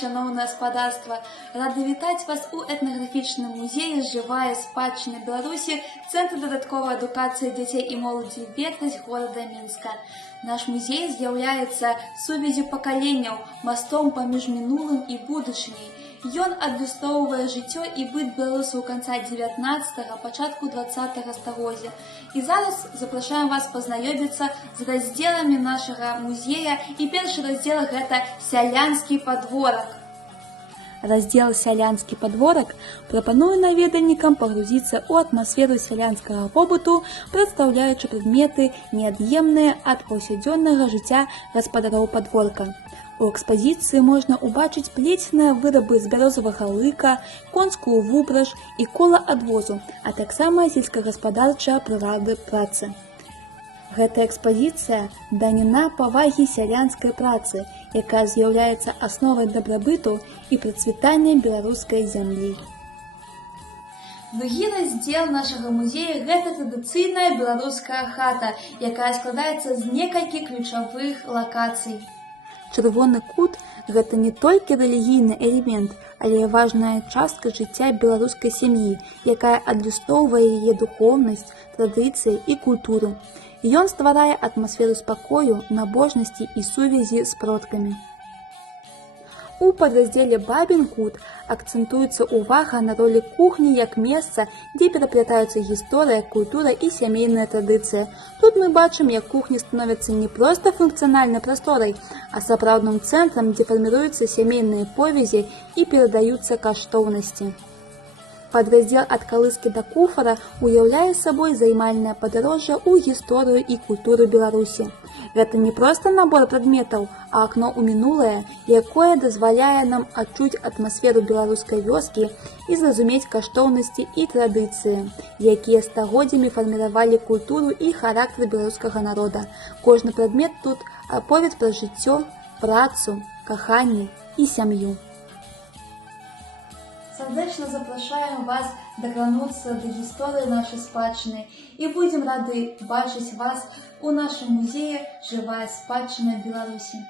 шановне господарство! Рады вітаць вас у этнаграфічным музеі «Жывая спадчына Беларусі» Цэнтр дадатковай адукацыі дзяцей і моладзі «Ветнасць» горада Мінска. Наш музей з'яўляецца сувяззю пакаленняў, мастом паміж мінулым і будучыняй. Ён адлюстроўвае жыццё і быт беларусаў канца 19-го, пачатку 20-го стагоддзя. І зараз запрашаем вас пазнаёміцца з раздзеламі нашага музея. І першы раздзел – гэта сялянскі падворак. Раздзел «Сялянскі падворак» прапануе наведальнікам пагрузіцца ў атмасферу сялянскага побыту, прадстаўляючы прадметы, неад'емныя ад паўсядзённага жыцця гаспадароў падворка. У экспазіцыі можна ўбачыць плеценыя вырабы з бярозавага лыка, конскую вупраж і кола адвозу, а таксама сельскагаспадарчыя прылады працы. Гэта экспазіцыя даніна павагі сялянскай працы, якая з'яўляецца асновай дабрабыту і працвітання беларускай зямлі. Другі раздзел нашага музея – гэта традыцыйная беларуская хата, якая складаецца з некалькіх ключавых лакацый. Чырвоны кут – гэта не толькі рэлігійны элемент, але і важная частка жыцця беларускай сям'і, якая адлюстроўвае яе духоўнасць, традыцыі і культуру. Ён стварае атмасферу спакою, набожнасці і сувязі з продкамі. У падраздзеле «Бабін кут» акцэнтуецца ўвага на ролі кухні як месца, дзе пераплятаюцца гісторыя, культура і сямейная традыцыя. Тут мы бачым, як кухня становіцца не проста функцыянальнай прасторай, а сапраўдным цэнтрам, дзе фарміруюцца сямейныя повязі і перадаюцца каштоўнасці. Падраздзел «Ад калыскі да куфара» уяўляе сабой займальнае падарожжа ў гісторыю і культуру Беларусі. Гэта не проста набор прадметаў, а акно ў мінулае, якое дазваляе нам адчуць атмасферу беларускай вёскі і зразумець каштоўнасці і традыцыі, якія стагоддзямі фарміравалі культуру і характар беларускага народа. Кожны прадмет тут аповед пра жыццё, працу, каханне і сям'ю. Сардэчна запрашаем вас дакрануцца да гісторыі нашай спадчыны і будзем рады бачыць вас у нашым музеі «Жывая спадчына Беларусі».